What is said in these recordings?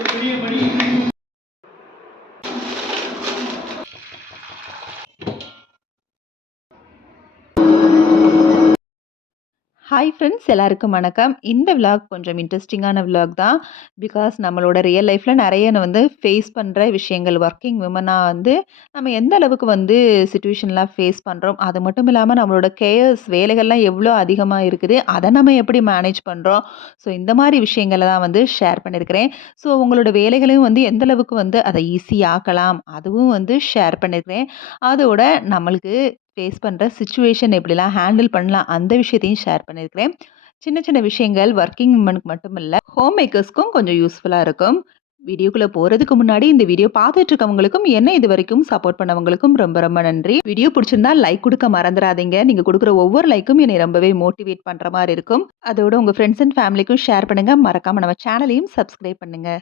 Hi friends, எல்லாருக்கும் வணக்கம். இந்த விலாக் கொஞ்சம் இன்ட்ரெஸ்டிங்கான விலாக் தான். பிகாஸ் நம்மளோட ரியல் லைஃப்பில் நிறைய ஃபேஸ் பண்ணுற விஷயங்கள், ஒர்க்கிங் விமனாக நம்ம எந்த அளவுக்கு சுச்சுவேஷன்லாம் ஃபேஸ் பண்ணுறோம், அது மட்டும் இல்லாமல் நம்மளோட கேர்ஸ் வேலைகள்லாம் எவ்வளோ அதிகமாக இருக்குது, அதை நம்ம எப்படி மேனேஜ் பண்ணுறோம். ஸோ இந்த மாதிரி விஷயங்களை தான் ஷேர் பண்ணியிருக்கிறேன். ஸோ உங்களோட வேலைகளையும் எந்த அளவுக்கு அதை ஈஸியாக்கலாம், அதுவும் ஷேர் பண்ணியிருக்கிறேன். அதோட நம்மளுக்கு ஃபேஸ் பண்ணுற சிச்சுவேஷன் எப்படிலாம் ஹேண்டில் பண்ணலாம், அந்த விஷயத்தையும் ஷேர் பண்ணியிருக்கிறேன். சின்ன சின்ன விஷயங்கள் ஒர்க்கிங் உமனுக்கு மட்டும் இல்லை, ஹோம் மேக்கர்ஸ்க்கும் கொஞ்சம் யூஸ்ஃபுல்லாக இருக்கும். வீடியோக்குள்ளே போகிறதுக்கு முன்னாடி இந்த வீடியோ பார்த்துட்டு இருக்கவங்களுக்கும் என்ன இது வரைக்கும் சப்போர்ட் பண்ணவங்களுக்கும் ரொம்ப ரொம்ப நன்றி. வீடியோ பிடிச்சிருந்தா லைக் கொடுக்க மறந்துடாதீங்க. நீங்கள் கொடுக்குற ஒவ்வொரு லைக்கும் என்னை ரொம்பவே மோட்டிவேட் பண்ணுற மாதிரி இருக்கும். அதோட உங்கள் ஃப்ரெண்ட்ஸ் அண்ட் ஃபேமிலிக்கும் ஷேர் பண்ணுங்கள். மறக்காமல் நம்ம சேனலையும் சப்ஸ்கிரைப் பண்ணுங்கள்.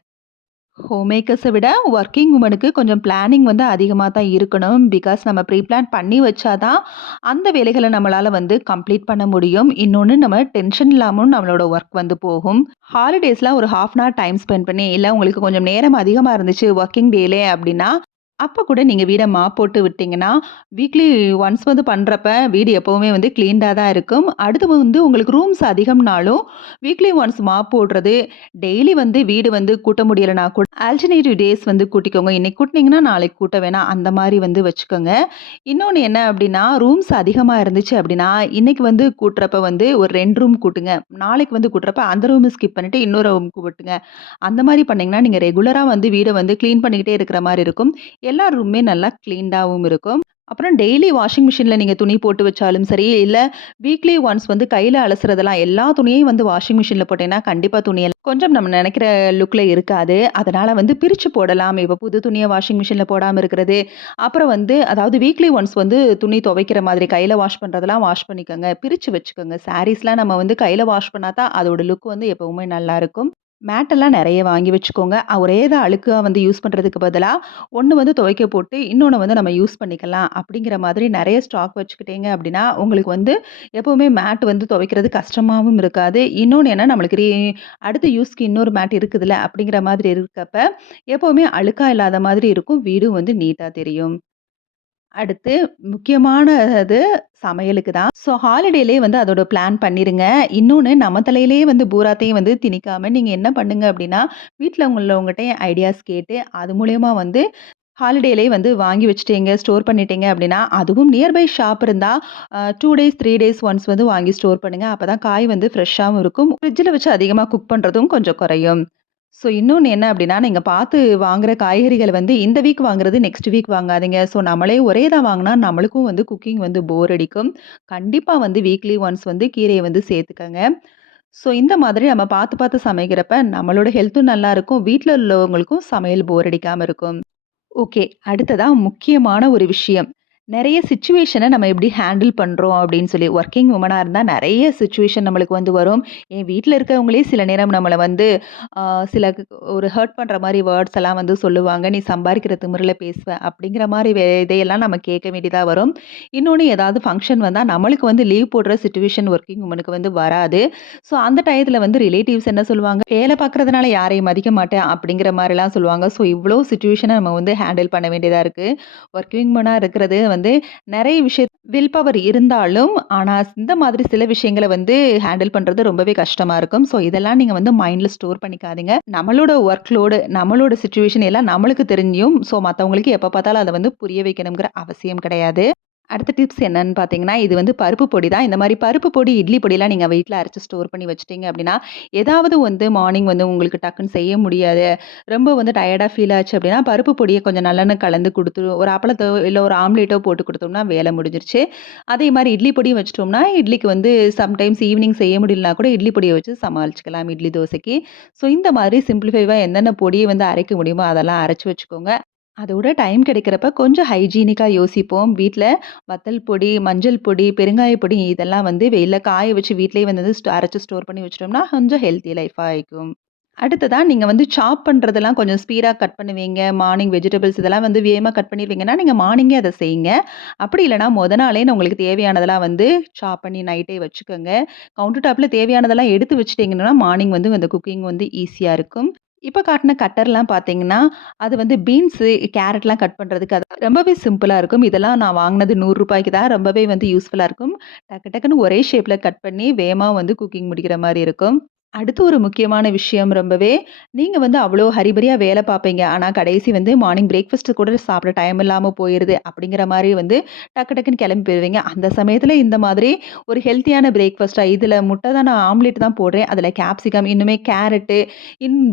ஹோம் மேக்கர்ஸை விட ஒர்க்கிங் உமனுக்கு கொஞ்சம் பிளானிங் அதிகமாக தான் இருக்கணும். பிகாஸ் நம்ம ப்ரீ பிளான் பண்ணி வச்சா தான் அந்த வேலைகளை நம்மளால் கம்ப்ளீட் பண்ண முடியும். இன்னொன்று, நம்ம டென்ஷன் இல்லாமல் நம்மளோட ஒர்க் போகும். ஹாலிடேஸ்லாம் ஒரு half an hour time spend பண்ணி, இல்லை உங்களுக்கு கொஞ்சம் நேரம் அதிகமாக இருந்துச்சு ஒர்க்கிங் டேலே அப்படின்னா, அப்போ கூட நீங்கள் வீடை மாப் போட்டு விட்டிங்கன்னா, வீக்லி ஒன்ஸ் பண்ணுறப்ப வீடு எப்போவுமே க்ளீன்டாக தான் இருக்கும். அடுத்து உங்களுக்கு ரூம்ஸ் அதிகம்னாலும் வீக்லி ஒன்ஸ் மாப் போடுறது, டெய்லி வீடு கூட்ட முடியலைனா கூட ஆல்டர்னேட்டிவ் டேஸ் கூட்டிக்கோங்க. இன்னைக்கு கூட்டினீங்கன்னா நாளைக்கு கூட்ட வேணாம், அந்த மாதிரி வச்சுக்கோங்க. இன்னொன்று என்ன அப்படின்னா, ரூம்ஸ் அதிகமாக இருந்துச்சு அப்படின்னா, இன்னைக்கு கூட்டுறப்ப ஒரு 2 ரூம் கூட்டுங்க. நாளைக்கு கூட்டுறப்ப அந்த ரூம் ஸ்கிப் பண்ணிவிட்டு இன்னொரு ரூம் கூட்டுங்க. அந்த மாதிரி பண்ணிங்கன்னா நீங்கள் ரெகுலராக வீடை க்ளீன் பண்ணிக்கிட்டே இருக்கிற மாதிரி இருக்கும். எல்லா ரூமுமே நல்லா க்ளீன்டாகவும் இருக்கும். அப்புறம் டெய்லி வாஷிங் மிஷினில் நீங்கள் துணி போட்டு வச்சாலும் சரி, இல்லை வீக்லி ஒன்ஸ் கையில் அலசுறதெல்லாம் எல்லா துணியையும் வாஷிங் மிஷினில் போட்டீங்கன்னா கண்டிப்பாக துணியெல்லாம் கொஞ்சம் நம்ம நினைக்கிற லுக்கில் இருக்காது. அதனால் பிரித்து போடலாம். இப்போ புது துணியை வாஷிங் மிஷினில் போடாமல் இருக்கிறது, அப்புறம் அதாவது வீக்லி ஒன்ஸ் துணி துவைக்கிற மாதிரி கையில் வாஷ் பண்ணுறதெல்லாம் வாஷ் பண்ணிக்கோங்க, பிரித்து வச்சுக்கோங்க. சாரீஸ்லாம் நம்ம கையில் வாஷ் பண்ணால் தான் அதோட லுக் எப்போவுமே நல்லாயிருக்கும். மேட்டெல்லாம் நிறைய வாங்கி வச்சுக்கோங்க. ஒரே தான் அழுக்கா யூஸ் பண்ணுறதுக்கு பதிலா, ஒண்ணு துவைக்க போட்டு, இன்னொன்னு நம்ம யூஸ் பண்ணிக்கலாம். அப்படிங்கிற மாதிரி நிறைய ஸ்டாக் வச்சுக்கிட்டீங்க அப்படின்னா, உங்களுக்கு எப்பவுமே மேட் துவைக்கிறது கஷ்டமாவும் இருக்காது. இன்னொன்னு என்ன, நம்மளுக்கு அடுத்த யூஸ்க்கு இன்னொரு மேட் இருக்குதுல்ல, அப்படிங்கிற மாதிரி இருக்கப்ப, எப்பவுமே அழுக்கா இல்லாத மாதிரி இருக்கும். வீடும் நீட்டா தெரியும். அடுத்து முக்கியமானது சமையலுக்கு தான். ஸோ ஹாலிடேலேயே அதோட பிளான் பண்ணிருங்க. இன்னொன்னு, நம்ம தலையிலேயே பூராத்தையும் திணிக்காம நீங்க என்ன பண்ணுங்க அப்படின்னா, வீட்ல உள்ளவங்ககிட்டயும் ஐடியாஸ் கேட்டு, அது மூலியமா ஹாலிடேலேயே வாங்கி வச்சுட்டீங்க, ஸ்டோர் பண்ணிட்டீங்க அப்படின்னா, அதுவும் நியர்பை ஷாப் இருந்தா 2 டேஸ், 3 டேஸ் ஒன்ஸ் வாங்கி ஸ்டோர் பண்ணுங்க. அப்பதான் காய் ஃப்ரெஷ்ஷாவும் இருக்கும். ஃப்ரிட்ஜில வச்சு அதிகமா குக் பண்றதும் கொஞ்சம் குறையும். ஸோ இன்னொன்னு என்ன அப்படின்னா, நீங்க பார்த்து வாங்குற காய்கறிகள இந்த வீக் வாங்குறது நெக்ஸ்ட் வீக் வாங்காதீங்க. ஸோ நம்மளே ஒரே தான் வாங்குனா நம்மளுக்கும் குக்கிங் போர் அடிக்கும். கண்டிப்பா வீக்லி ஒன்ஸ் கீரைய சேர்த்துக்கங்க. ஸோ இந்த மாதிரி நம்ம பார்த்து பார்த்து சமைக்கிறப்ப நம்மளோட ஹெல்த்தும் நல்லா இருக்கும். வீட்ல உள்ளவங்களுக்கும் சமையல் போர் அடிக்காம இருக்கும். ஓகே. அடுத்ததா முக்கியமான ஒரு விஷயம். நெறைய சிச்சுவேஷன நம்ம எப்படி ஹேண்டில் பண்றோம் அப்படின்னு சொல்லி. ஒர்க்கிங் வுமனா இருந்தா நெறைய சிச்சுவேஷன் நம்மளுக்கு வரும். என் வீட்ல இருக்கவங்களே சில நேரம் நம்மள அ சில ஒரு ஹர்ட் பண்ற மாரி வேர்ட்ஸ் எல்லாம் சொல்லுவாங்க. "நீ சம்பாரிக்கிற திமிருல பேசுவ" அப்படிங்கிற மாரி இதையெல்லாம் நம்ம கேட்க வேண்டியதா வரும். இன்னொன்னு, ஏதாவது ஃபங்ஷன் வந்தா நம்மளுக்கு லீவ் போடுற சிச்சுவேஷன் ஒர்க்கிங் வுமனுக்கு வராது. ஸோ அந்த டயத்துல ரிலேட்டிவ்ஸ் என்ன சொல்லுவாங்க, "வேலை பார்க்கறதுனால யாரையும் மதிக்க மாட்டேன்" அப்படிங்கிற மாரிலாம் சொல்லுவாங்க. ஸோ இவ்ளோ சிச்சுவேஷன நம்ம ஹேண்டில் பண்ண வேண்டியதா இருக்கு. ஒர்க்கிங் வுமனா இருக்கிறது நெறைய வில் பவர் இருந்தாலும், ஆனா இந்த மாதிரி சில விஷயங்கள ஹேண்டில் பண்றது ரொம்பவே கஷ்டமா இருக்கும். ஸோ இதெல்லாம் நீங்க மைண்ட்ல ஸ்டோர் பண்ணிக்காதீங்க. நம்மளோட ஒர்க் லோடு, நம்மளோட சிச்சுவேஷன் எல்லாம் நம்மளுக்கு தெரிஞ்சும், ஸோ மத்தவங்களுக்கு எப்ப பார்த்தாலும் அத புரிய வைக்கணுங்கிற அவசியம் கிடையாது. அடுத்த டிப்ஸ் என்னன்னு பார்த்தீங்கன்னா, இது பருப்பு பொடி தான். இந்த மாரி பருப்பு பொடி, இட்லி பொடிலாம் நீங்க வீட்ல அரைச்சு ஸ்டோர் பண்ணி வச்சுட்டீங்க அப்படின்னா, ஏதாவது மார்னிங் உங்களுக்கு டக்குன்னு செய்ய முடியாது, ரொம்ப டயர்டா ஃபீல் ஆச்சு அப்படின்னா, பருப்பு பொடிய கொஞ்சம் நல்லெண்ணெய் கலந்து குடுத்து, ஒரு அப்பளத்தோ இல்ல ஒரு ஆம்லேட்டோ போட்டு குடுத்தோம்னா வேலை முடிஞ்சிருச்சு. அதே மாரி இட்லி பொடியும் வச்சுட்டோம்னா, இட்லிக்கு சம்டைம்ஸ் ஈவினிங் செய்ய முடியலனா கூட இட்லி பொடிய வச்சு சமாளிச்சுக்கலாம் இட்லி, தோசைக்கு. ஸோ இந்த மாதிரி சிம்பிளிஃபைவா எந்தெந்த பொடிய அரைக்க முடியுமோ அதெல்லாம் அரைச்சு வச்சுக்கோங்க. அதோட டைம் கிடைக்கிறப்ப கொஞ்சம் ஹைஜீனிக்கா யோசிப்போம். வீட்ல வத்தல் பொடி, மஞ்சள் பொடி, பெருங்காய பொடி இதெல்லாம் வெயில்ல காய வச்சு வீட்லயே அரைச்சு ஸ்டோர் பண்ணி வச்சுட்டோம்னா, கொஞ்சம் ஹெல்த்தி லைஃபா ஆயிக்கும். அடுத்ததா நீங்க சாப் பண்றதெல்லாம் கொஞ்சம் ஸ்பீடா கட் பண்ணுவீங்க. மார்னிங் வெஜிடபிள்ஸ் இதெல்லாம் வேகமா கட் பண்ணிருவீங்கன்னா, நீங்க மார்னிங்கே அத செய்யுங்க. அப்படி இல்லன்னா நாளே உங்களுக்கு தேவையானதெல்லாம் சாப் பண்ணி நைட்டே வச்சுக்கோங்க. கவுண்டர் டாப்ல தேவையானதெல்லாம் எடுத்து வச்சுட்டீங்கன்னா, மார்னிங் அந்த குக்கிங் ஈஸியா இருக்கும். இப்ப காட்டுன கட்டர்லாம் பார்த்தீங்கன்னா, அது வந்து பீன்ஸு, கேரட்லாம் கட் பண்றதுக்கு அது ரொம்பவே சிம்பிளா இருக்கும். இதெல்லாம் நான் வாங்குனது ரூ. 100க்கு தான். ரொம்பவே வந்து யூஸ்ஃபுல்லா இருக்கும். டக்கு டக்குன்னு ஒரே ஷேப்ல கட் பண்ணி வேகமா வந்து குக்கிங் முடிக்கிற மாரி இருக்கும். அடுத்து ஒரு முக்கியமான விஷயம் ரொம்பவே, நீங்க வந்து அவ்ளோ ஹரிபரியா வேல பார்ப்பீங்க. ஆனா கடைசி வந்து மார்னிங் பிரேக்ஃபாஸ்ட் கூட சாப்பிட டைம் இல்லாம போயிருது. அப்படிங்கிற மாரி வந்து டக்கு டக்குன்னு கிளம்பி போயிருவீங்க. அந்த சமயத்துல இந்த மாதிரி ஒரு ஹெல்த்தியான பிரேக்ஃபாஸ்ட்டா இதுல முட்டை தான் நான் ஆம்லெட் தான் போடுறேன். அதுல கேப்சிகம், இன்னுமே கேரட்டு,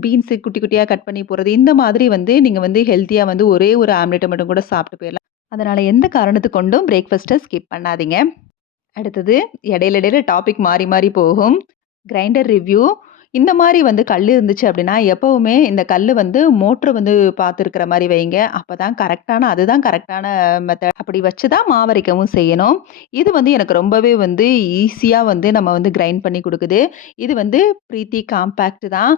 பீன்ஸு குட்டி குட்டியா கட் பண்ணி போடுறது. இந்த மாதிரி வந்து நீங்க வந்து ஹெல்த்தியா வந்து ஒரே ஒரு ஆம்லெட்ட மட்டும் கூட சாப்பிட்டு போயிரலாம். அதனால எந்த காரணத்த கொண்டும் பிரேக்ஃபாஸ்ட்ட ஸ்கிப் பண்ணாதீங்க. அடுத்தது இடையில இடையில டாபிக் மாறி மாறி போகும். Grinder review. இந்த மாரி வந்து கல்லு இருந்துச்சு அப்டின்னா, எப்பவுமே இந்த கல்லு வந்து மோட்டர் வந்து பார்த்துருக்கிற மாரி வைங்க. அப்பதான் அதுதான் கரெக்ட்டான மெத்தட். அப்படி வச்சு தான் மாவரைக்கவும் செய்யணும். இது வந்து எனக்கு ரொம்பவே வந்து ஈஸியா வந்து நம்ம வந்து கிரைண்ட் பண்ணி குடுக்குது. இது வந்து பிரீத்தி காம்பேக்ட் தான்.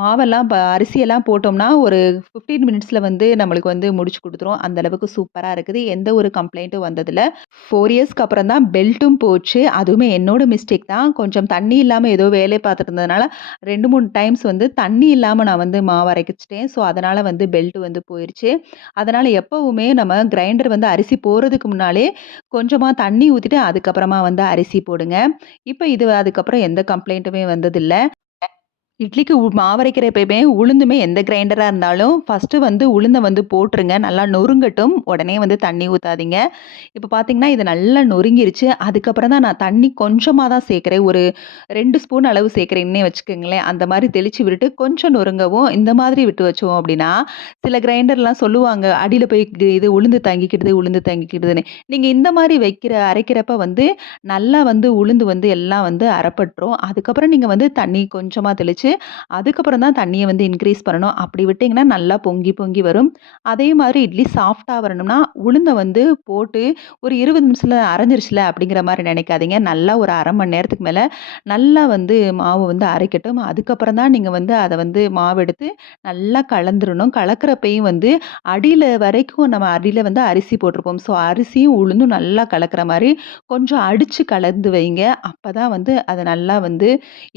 மாவெல்லாம் அரிசியெல்லாம் போட்டோம்னா, ஒரு 15 மினிட்ஸ்ல வந்து நம்மளுக்கு வந்து முடிச்சு குடுத்துரும். அந்த அளவுக்கு சூப்பரா இருக்குது. எந்த ஒரு கம்ப்ளைண்ட்டும் வந்ததில்ல. 4 இயர்ஸ்க்கு அப்புறம் தான் பெல்ட்டும் போச்சு. அதுவுமே என்னோட மிஸ்டேக் தான். கொஞ்சம் தண்ணி இல்லாம ஏதோ வேலை பார்த்துட்டு இருந்ததுனால 2, 3 டைம்ஸ் வந்து தண்ணி இல்லாம நான் வந்து மாவு அரைச்சுட்டேன். ஸோ, அதனால வந்து பெல்ட் வந்து போயிருச்சு. அதனால எப்பவுமே நம்ம கிரைண்டர் வந்து அரிசி போடுறதுக்கு முன்னாலே கொஞ்சமா தண்ணி ஊத்திட்டு அதுக்கப்புறமா வந்து அரிசி போடுங்க. இப்ப இது அதுக்கப்புறம் எந்த கம்ப்ளைண்ட்டுமே வந்ததில்ல. இட்லிக்கு மாவரைக்கிற எப்பயுமே உளுந்துமே எந்த கிரைண்டரா இருந்தாலும் ஃபர்ஸ்ட்டு வந்து உளுந்த வந்து போட்டுருங்க. நல்லா நொறுங்கட்டும். உடனே வந்து தண்ணி ஊத்தாதீங்க. இப்ப பார்த்தீங்கன்னா, இது நல்லா நொறுங்கிருச்சு. அதுக்கப்புறம் தான் நான் தண்ணி கொஞ்சமா தான் சேர்க்கிறேன். ஒரு 2 ஸ்பூன் அளவு சேர்க்கிறேன்னே வச்சுக்கங்களேன். அந்த மாரி தெளிச்சு விட்டுட்டு கொஞ்சம் நொறுங்கவும், இந்த மாதிரி விட்டு வச்சோம் அப்டின்னா, சில கிரைண்டர்லாம் சொல்லுவாங்க, அடியில போய் இது உளுந்து தங்கிக்கிடுதுன்னு. நீங்க இந்த மாரி அரைக்கிறப்ப வந்து நல்லா வந்து உளுந்து வந்து எல்லாம் வந்து அறப்பட்டுரும். அதுக்கப்புறம் நீங்க வந்து தண்ணி கொஞ்சமா தெளிச்சு அதுக்கப்புறம் தான் தண்ணிய வந்து இன்கிரீஸ் பண்ணணும். அப்படி விட்டீங்கன்னா, நல்லா பொங்கி பொங்கி வரும். அதே மாதிரி இட்லி சாஃப்ட்டா வரணும்னா, உளுந்த வந்து போட்டு ஒரு 20 நிமிஷத்துல அரைஞ்சிருச்சுல அப்படிங்கிற மாரி நெனைக்காதீங்க. நல்லா ஒரு 1/2 மணி நேரத்துக்கு மேல நல்லா வந்து மாவு வந்து அரைக்கட்டும். அதுக்கப்புறம் தான் நீங்க வந்து அத வந்து மாவு எடுத்து நல்லா கலந்துரணும். கலக்கிறப்பயும் வந்து அடியில வந்து அரிசி போட்டிருப்போம். ஸோ அரிசியும், உளுந்தும் நல்லா கலக்கிற மாரி கொஞ்சம் அடிச்சு கலந்து வைங்க. அப்பதான் வந்து அது நல்லா வந்து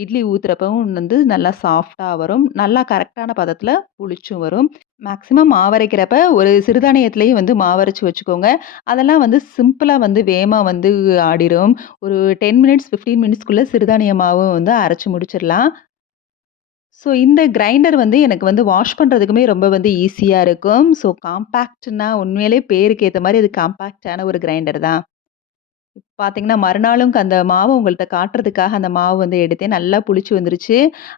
இட்லி ஊத்துறப்பவும் வந்து நல்லா சாஃப்ட்டா வரும். நல்லா கரெக்ட்டான பதத்துல புளிச்சும் வரும். மேக்ஸிமம் மாவரைக்கிறப்ப ஒரு சிறுதானியத்திலேயே வந்து மாவரைச்சு வச்சுக்கோங்க. அதெல்லாம் வந்து சிம்பிளா வந்து வேகமா வந்து ஆடிரும். ஒரு 10 மினிட்ஸ், 15 மினிட்ஸ்க்குள்ள சிறுதானிய மாவு வந்து அரைச்சு முடிச்சிரலாம். ஸோ இந்த கிரைண்டர் வந்து எனக்கு வந்து வாஷ் பண்றதுக்குமே ரொம்ப வந்து ஈஸியா இருக்கும். ஸோ காம்பேக்ட்ன்னா உண்மையிலேயே பேருக்கு ஏத்த மாரி அது காம்பேக்ட்டான ஒரு கிரைண்டர் தான். பார்த்தீங்கன்னா, மறுநாளும் அந்த மாவ உங்கள்ட்ட காட்டுறதுக்காக அந்த மாவு வந்து எடுத்தேன். நல்லா புளிச்சு வந்துருச்சு.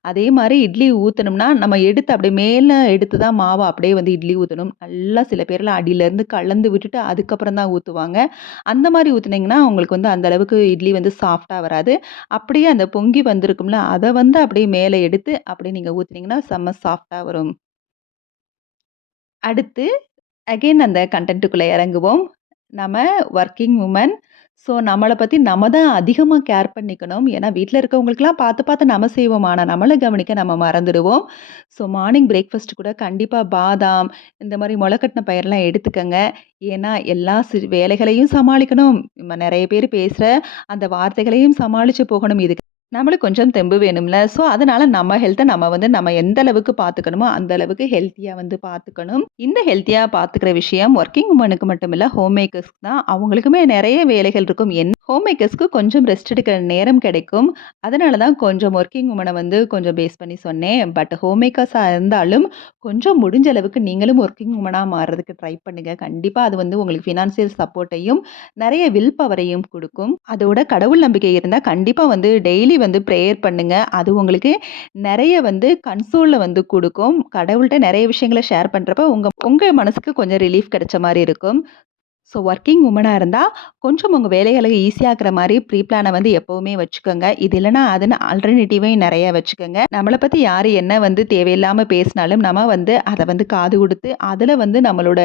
அதே மாரி இட்லி ஊத்தணும்னா, நம்ம எடுத்து அப்படியே மேல எடுத்து தான் மாவ அப்படியே வந்து இட்லி ஊத்தணும். நல்லா சில பேர்லாம் அடியிலருந்து கலந்து விட்டுட்டு அதுக்கப்புறம் தான் ஊத்துவாங்க. அந்த மாரி ஊத்துனீங்கன்னா, உங்களுக்கு வந்து அந்த அளவுக்கு இட்லி வந்து சாஃப்ட்டா வராது. அப்படியே அந்த பொங்கி வந்திருக்கும்ல, அத வந்து அப்படியே மேல எடுத்து அப்படியே நீங்க ஊத்துனீங்கன்னா, செம்ம சாஃப்ட்டா வரும். அடுத்து அகைன் அந்த கன்டென்ட்டுக்குள்ள இறங்குவோம். நம்ம வொர்க்கிங் வுமன். ஸோ நம்மள பத்தி நம்ம தான் அதிகமா கேர் பண்ணிக்கணும். ஏன்னா வீட்ல இருக்கவங்களுக்கெல்லாம் பார்த்து பார்த்து நம்ம செய்வோம். ஆனா நம்மள கவனிக்க நம்ம மறந்துடுவோம். ஸோ மார்னிங் பிரேக்ஃபாஸ்ட் கூட கண்டிப்பா பாதாம், இந்த மாரி மொளக்கட்டின பயிர்லாம் எடுத்துக்கங்க. ஏன்னா எல்லா வேலைகளையும் சமாளிக்கணும். நெறைய பேர் பேசுற அந்த வார்த்தைகளையும் சமாளிச்சு போகணும். இதுக்கு நம்மளுக்கு கொஞ்சம் தெம்பு வேணும்ல. ஸோ, அதனால நம்ம ஹெல்த்த நம்ம எந்த அளவுக்கு பார்த்துக்கணுமோ, அந்த அளவுக்கு ஹெல்த்தியா வந்து பார்த்துக்கணும். இந்த ஹெல்த்தியா பார்த்துக்கிற விஷயம் வொர்க்கிங் வுமனுக்கு மட்டும் இல்ல, ஹோம் மேக்கர்ஸ்க்கு தான். அவங்களுக்குமே நெறைய வேலைகள் இருக்கும். ஹோம் மேக்கர்ஸ்க்கு கொஞ்சம் ரெஸ்ட் எடுக்கிற நேரம் கிடைக்கும். அதனால தான் கொஞ்சம் வொர்க்கிங் வுமன வந்து கொஞ்சம் பேஸ் பண்ணி சொன்னேன். பட் ஹோம் மேக்கர்ஸா இருந்தாலும், கொஞ்சம் முடிஞ்ச அளவுக்கு நீங்களும் வொர்க்கிங் வுமனா மாறுறதுக்கு ட்ரை பண்ணுங்க. கண்டிப்பா அது வந்து உங்களுக்கு ஃபினான்சியல் சப்போர்ட்டையும், நெறைய வில் பவரையும் குடுக்கும். அதோட கடவுள் நம்பிக்கை இருந்தா கண்டிப்பா வந்து டெய்லி வந்து பிரேயர் பண்ணுங்க. அது உங்களுக்கு நெறைய வந்து கன்சோல்ல வந்து குடுக்கும். கடவுள்ட்ட நெறைய விஷயங்கள ஷேர் பண்றப்ப உங்க உங்க மனசுக்கு கொஞ்சம் ரிலீஃப் கிடைச்ச மாரி இருக்கும். ஸோ ஒர்க்கிங் வுமனா இருந்தா, கொஞ்சம் உங்க வேலைகள ஈஸியாக்குற மாரி ப்ரீ பிளான வந்து எப்பவுமே வச்சுக்கோங்க. இது இல்லன்னா அதுன்னு ஆல்டர்னேட்டிவையும் நெறைய வச்சுக்கோங்க. நம்மள பத்தி யாரு என்ன வந்து தேவையில்லாம பேசினாலும், நம்ம வந்து அத வந்து காது குடுத்து, அதுல வந்து நம்மளோட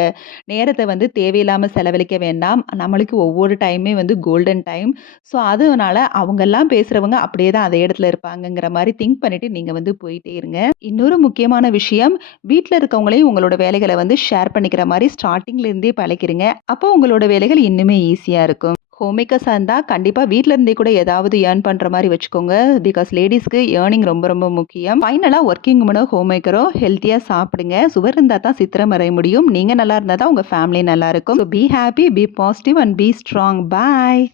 நேரத்த வந்து தேவையில்லாம செலவழிக்க வேண்டாம். நம்மளுக்கு ஒவ்வொரு டைமே வந்து கோல்டன் டைம். ஸோ அதனால அவங்கலாம் பேசுறவங்க அப்படியே தான் அதே இடத்துல இருப்பாங்கங்கிற மாரி திங்க் பண்ணிட்டு நீங்க வந்து போயிட்டே இருங்க. இன்னொரு முக்கியமான விஷயம், வீட்ல இருக்கவங்களையும் உங்களோட வேலைகள வந்து ஷேர் பண்ணிக்கிற மாரி ஸ்டார்ட்டிங்ல இருந்தே பழக்கிருங்க. அப்போ உங்களோட வேலைகள் இன்னுமே ஈஸியா இருக்கும். ஹோம் மேக்கர்ஸா இருந்தா கண்டிப்பா வீட்ல இருந்தே கூட ஏதாவது ஏர்ன் பண்ற மாரி வச்சுக்கோங்க. பிகாஸ் லேடீஸ்க்கு ஏர்னிங் ரொம்ப ரொம்ப முக்கியம். ஃபைனலா வொர்க்கிங் உமனோ, ஹோம் மேக்கரோ ஹெல்த்தியா சாப்பிடுங்க. சுவர் இருந்தா தான் சித்திரம் வரைய முடியும். நீங்க நல்லா இருந்தா தான் உங்க ஃபேமிலி நல்லா இருக்கும். So be happy, be positive and be strong. Bye.